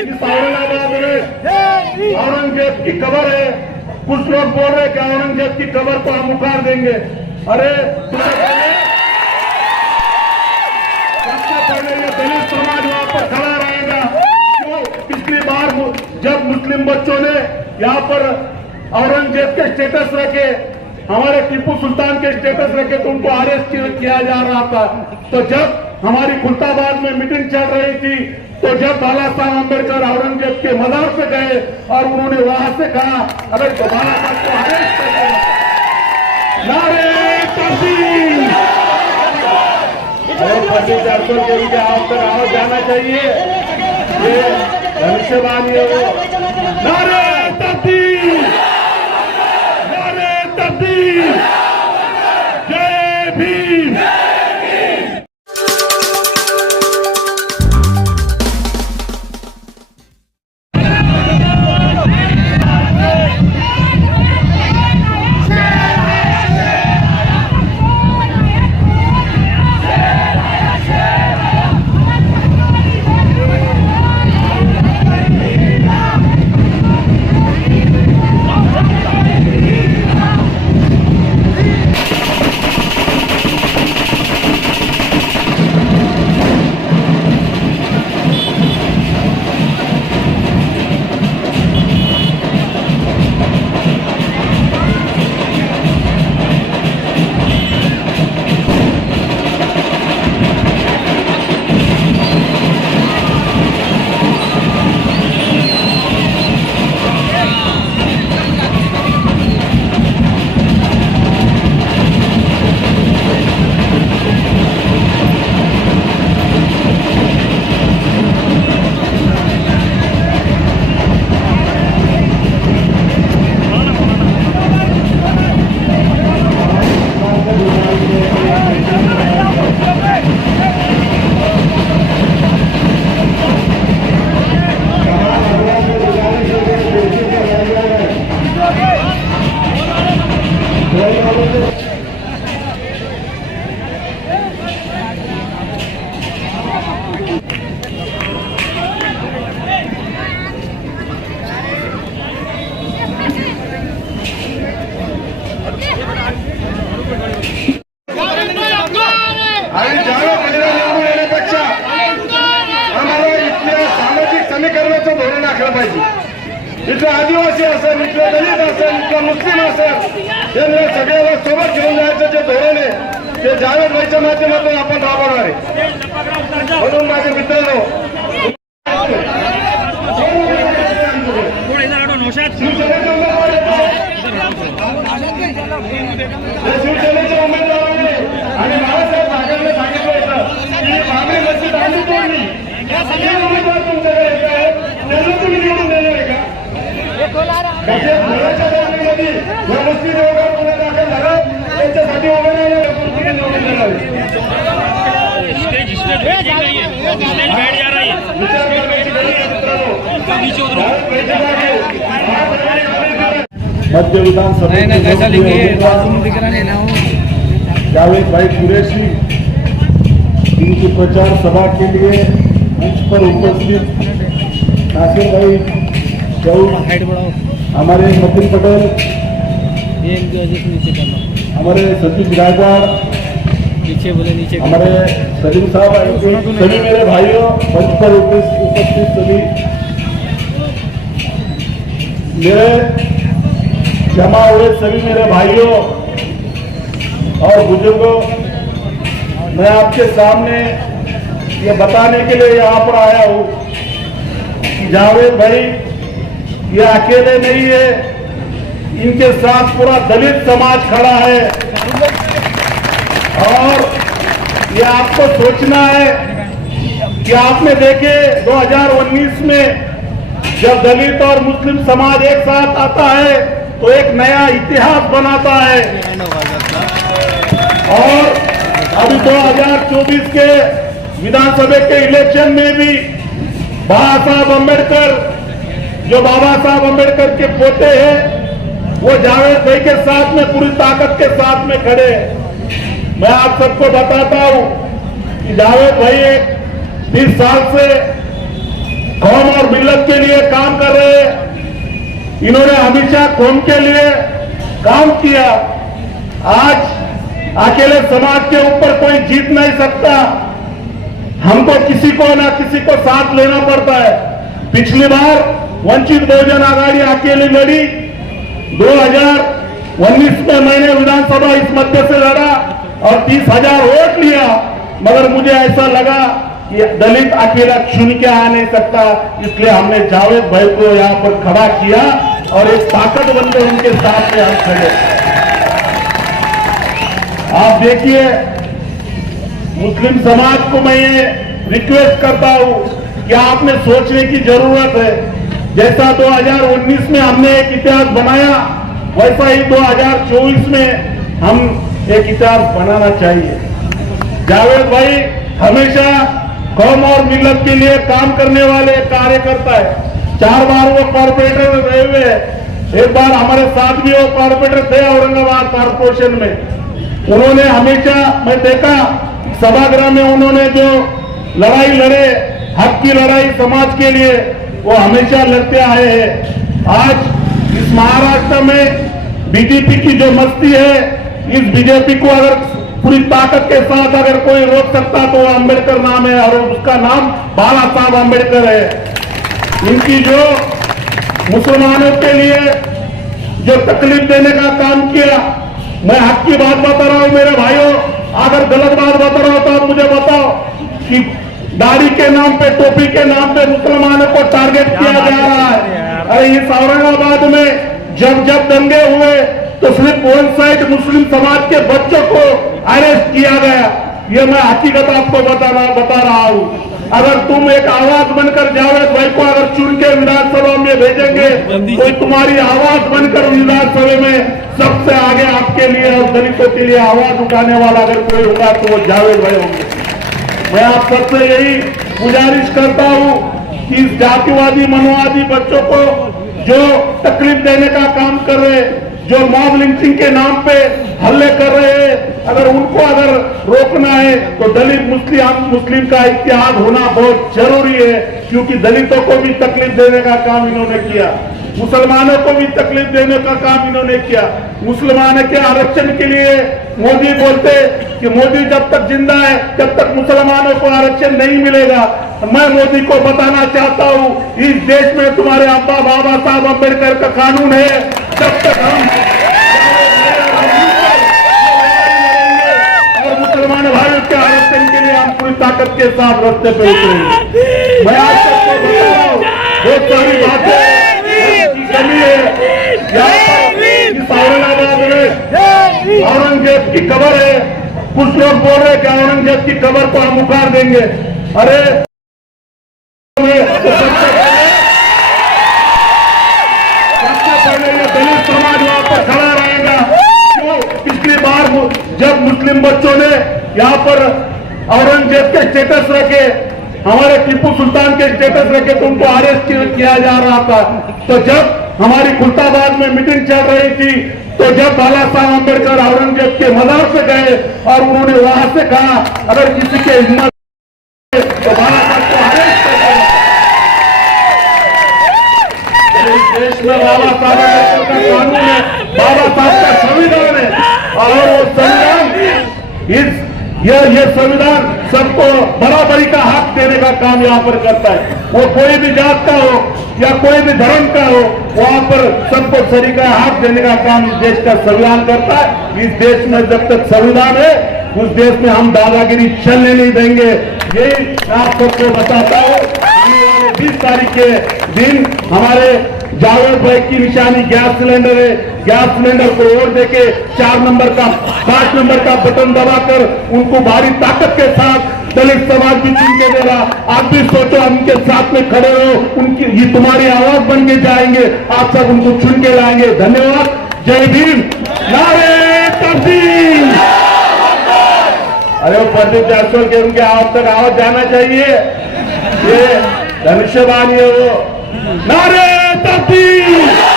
इस औरंगाबाद में औरंगजेब की कब्र है। कुछ लोग बोल रहे कि औरंगजेब की कब्र को हम उखाड़ देंगे। अरे सबसे पहले ये दलित समाज वहां पर खड़ा रहेगा। क्यों? पिछली बार जब मुस्लिम बच्चों ने यहाँ पर औरंगजेब के स्टेटस रखे, हमारे टीपू सुल्तान के स्टेटस रखे, तो उनको अरेस्ट किया जा रहा था। तो जब हमारी खुलताबाद में मीटिंग चल रही थी, तो जब बाला साहब अम्बेडकर औरंगजेब के मजार पे गए और उन्होंने वहां से कहा अगर बाला साहब को अरेस्ट कर नारे तकबीर, के उनके आवाज जाना चाहिए। ये भविष्यवाणी है वो। नारे तकबीर, नारे तकबीर, जय भीम। धोरण आखलं पाहिजे। इथलं आदिवासी असेल, इथलं दलित असेल, इथलं मुस्लिम असेल, यांना सगळ्याला सोबत घेऊन जायचं जे धोरण आहे ते जावेद भाईच्या माध्यमातून आपण राबवणार आहे। म्हणून माझे मित्रांनो, शिवसेनेचे उमेदवारांनी आणि बाळासाहेब ठाकरेंनी सांगितलं होतं की बाबरी मस्जिद आम्ही तोडली, सगळे उमेदवार तुमच्याकडे येत आहेत, त्यांना तुम्ही निवडून देणार आहे का? घराच्या दाखलेमध्ये या मस्जिद वगैरे गुन्हा दाखल झाला, त्यांच्यासाठी वगैरे निवडून देणार आहे। मध्य विधानसभा जावेद भाई कुरैशी इनकी प्रचार सभा के लिए मंच पर उपस्थित नासिर भाई चौक, हमारे मतिन पटेल, हमारे सतीश राजा, हमारे सलीम साहब, सभी मेरे भाइयों, मंच पर उपस्थित सभी मेरे जमा हुए सभी मेरे भाइयों और बुजुर्गों, मैं आपके सामने ये बताने के लिए यहाँ पर आया हूँ कि जावेद भाई ये अकेले नहीं है, इनके साथ पूरा दलित समाज खड़ा है। और ये आपको सोचना है कि आपने देखे 2019 में जब दलित और मुस्लिम समाज एक साथ आता है तो एक नया इतिहास बनाता है। और अभी 2024 के विधानसभा के इलेक्शन में भी बाबा साहब अम्बेडकर, जो बाबा साहब अम्बेडकर के पोते हैं, वो जावेद भाई के साथ में पूरी ताकत के साथ में खड़े हैं। मैं आप सबको बताता हूं कि जावेद भाई 20 साल से कौम और मिल्लत के लिए काम कर रहे हैं। इन्होंने हमेशा कौम के लिए काम किया। आज अकेले समाज के ऊपर कोई जीत नहीं सकता, हमको किसी को ना किसी को साथ लेना पड़ता है। पिछली बार वंचित बहुजन आघाड़ी अकेली लड़ी, 2019 में मैंने विधानसभा इस मध्य से लड़ा और 30,000 वोट लिया, मगर मुझे ऐसा लगा कि दलित अकेला चुन के आ नहीं सकता, इसलिए हमने जावेद भाई को यहाँ पर खड़ा किया और एक ताकत बनकर उनके साथ में हम खड़े। आप देखिए, मुस्लिम समाज को मैं ये रिक्वेस्ट करता हूं कि आपने सोचने की जरूरत है। जैसा 2019 में हमने एक इतिहास बनाया, वैसा ही 2024 में हम एक इतिहास बनाना चाहिए। जावेद भाई हमेशा कौम और मिल्लत के लिए काम करने वाले कार्यकर्ता है। 4 बार वो कॉर्पोरेटर रहे हुए हैं। एक बार हमारे साथ भी वो कॉर्पोरेटर थे औरंगाबाद कॉर्पोरेशन में। उन्होंने हमेशा, मैं देखा सभागृह में उन्होंने जो लड़ाई लड़े, हक की लड़ाई समाज के लिए, वो हमेशा लड़ते आए हैं। आज इस महाराष्ट्र में बीजेपी की जो मस्ती है, इस बीजेपी को अगर पूरी ताकत के साथ अगर कोई रोक सकता तो वो अंबेडकर नाम है और उसका नाम बाला साहब अंबेडकर है। इनकी जो मुसलमानों के लिए जो तकलीफ देने का काम किया, मैं हक की बात बता रहा हूं मेरे भाइयों। अगर गलत बात बता रहा हो तो आप मुझे बताओ कि दाढ़ी के नाम पे, टोपी के नाम पे मुसलमानों को टारगेट किया जा रहा है। अरे इस औरंगाबाद में जब दंगे हुए तो सिर्फ वन साइड मुस्लिम समाज के बच्चों को अरेस्ट किया गया। ये मैं हकीकत आपको बता रहा हूं। अगर तुम एक आवाज बनकर जावेद भाई को अगर चुन के विधानसभा में भेजेंगे तो तुम्हारी आवाज बनकर विधानसभा में सबसे आगे आपके लिए और दलितों के लिए आवाज उठाने वाला अगर कोई होगा तो वो जावेद भाई होंगे। मैं आप सबसे यही गुजारिश करता हूं कि इस जातिवादी मनोवादी बच्चों को जो तकलीफ देने का काम कर रहे, जो मॉब लिंचिंग के नाम पे हल्ले कर रहे हैं, अगर उनको अगर रोकना है तो दलित मुस्लिम का इत्तेहाद होना बहुत जरूरी है, क्योंकि दलितों को भी तकलीफ देने का काम इन्होंने किया, मुसलमानों को भी तकलीफ देने का काम इन्होंने किया। मुसलमानों के आरक्षण के लिए मोदी बोलते कि मोदी जब तक जिंदा है तब तक मुसलमानों को आरक्षण नहीं मिलेगा। मैं मोदी को बताना चाहता हूं, इस देश में तुम्हारे अब्बा बाबा साहब अम्बेडकर का कानून है, तब तक हम और मुसलमान भाइयों के आरक्षण के लिए हम पूरी ताकत के साथ रास्ते पे उतरेंगे। मैं आप सबको बता रहा हूं, बहुत सारी बातें कमी है। इस औरंगाबाद में औरंगजेब की कब्र है, कुछ लोग बोल रहे कि औरंगजेब की कब्र को हम उखाड़ देंगे। अरे सबसे पहले ये दलित समाज वहां पर खड़ा रहेगा। क्यों? पिछली बार जब मुस्लिम बच्चों ने यहाँ पर औरंगजेब के स्टेटस रखे, हमारे टीपू सुल्तान के स्टेटस रखे तो उनको अरेस्ट किया जा रहा था। तो जब हमारी खुलताबाद में मीटिंग चल रही थी तो जब बाला साहब अम्बेडकर औरंगजेब के मजार से गए और उन्होंने वहां से कहा अगर किसी के हिम्मत तो बाला साहब को अरेस्ट कर देश में बाबा साहब अम्बेडकर का कानून है, बाबा साहब का संविधान है और वो संविधान ये संविधान सबको बराबरी का हक देने का काम यहाँ पर करता है। वो कोई भी जात का हो या कोई भी धर्म का हो, वहां पर सबको सही का हक देने का काम इस देश का संविधान करता है। इस देश में जब तक संविधान है उस देश में हम दादागिरी चलने नहीं देंगे। यही आप सबको बताता हूँ। आने वाले 20 तारीख के दिन हमारे जावेद भाई की निशानी गैस सिलेंडर है। गैस सिलेंडर को वोट देके 5 नंबर का बटन दबाकर उनको भारी ताकत के साथ दलित समाज भी चुन के देगा। आप भी सोचो, उनके साथ में खड़े हो, उनकी ये तुम्हारी आवाज बन के जाएंगे, आप सब उनको चुन के लाएंगे। धन्यवाद। जय भीम। नारे तकबीर। अरे वो प्रदीप जायसवाल के उनके आवाज तक आवाज जाना चाहिए। ये धनुष्यबाणी है वो। नारे तकबीर।